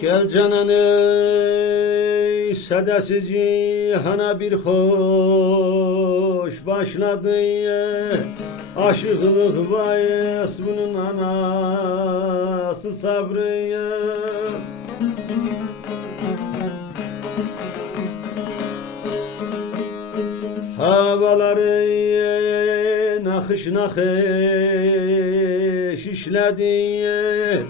Gel cananı sedesi cihana bir hoş başladı. Aşıklık bayes bunun anası sabrıya. Havaları nakış nakış işledi.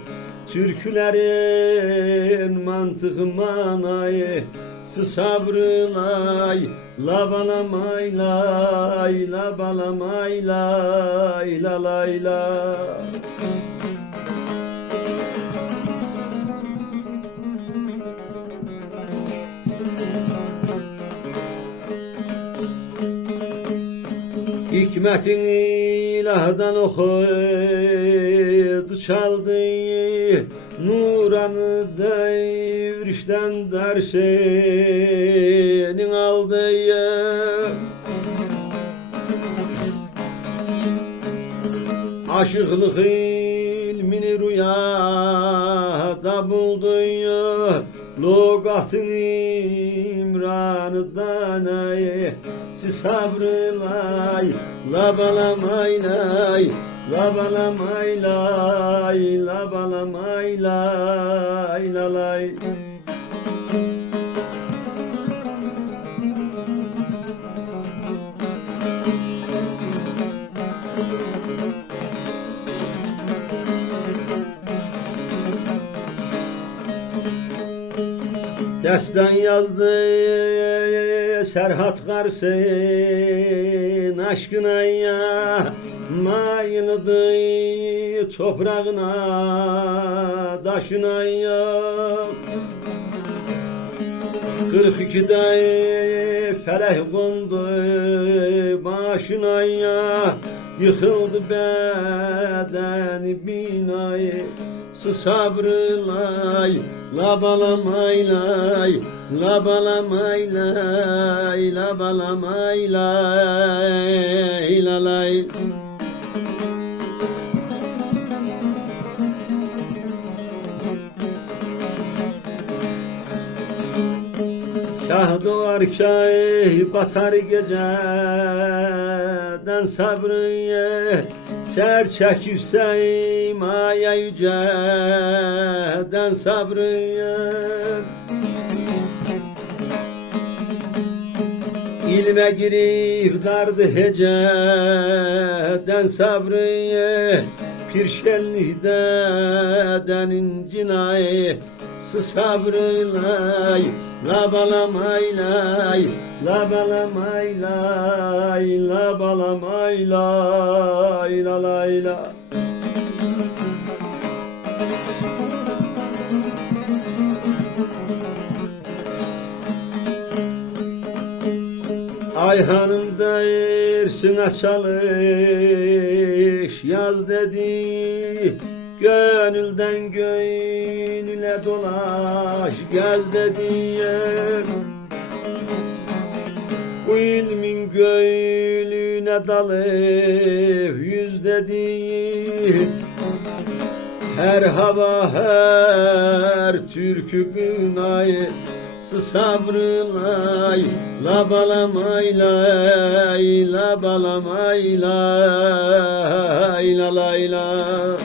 Türkülerin mantık manayı sabrılay labalamay lay labalamay lay la lay la. Hikmetin ilahdan okudu çaldı. Nuranı devrişten dersinin aldı. Aşıklık ilmini rüyada buldu. Logatın imranıdan sabrılay labalamay lay labalamay lay labalamay lay la lay. Destan yazdı Serhat Kars'ın aşkına ya, mayınıdı toprağına taşına ya. 42'de felek kondu başına ya, yıkıldı bedeni binayı. Sabrılay labalamay lay labalamay lay labalamay lay la lay. Kah doğar kah batar geceden sabrıya, ser çekirse maya yüceden sabrıya. İlme girip dardı heceden sabrıya, pirşenliğden cinayı sabrılay labalamay lay labalamay lay labalamay lay la lay la. Ayhanım dersine çalış yaz dedi, gönülden gönüle dolaş gez dedi. Bu ilmin göğlüne dalıp yüz dedi. Her hava her türkü gınayı sabrılay labalamay lay labalamay lay la lay la.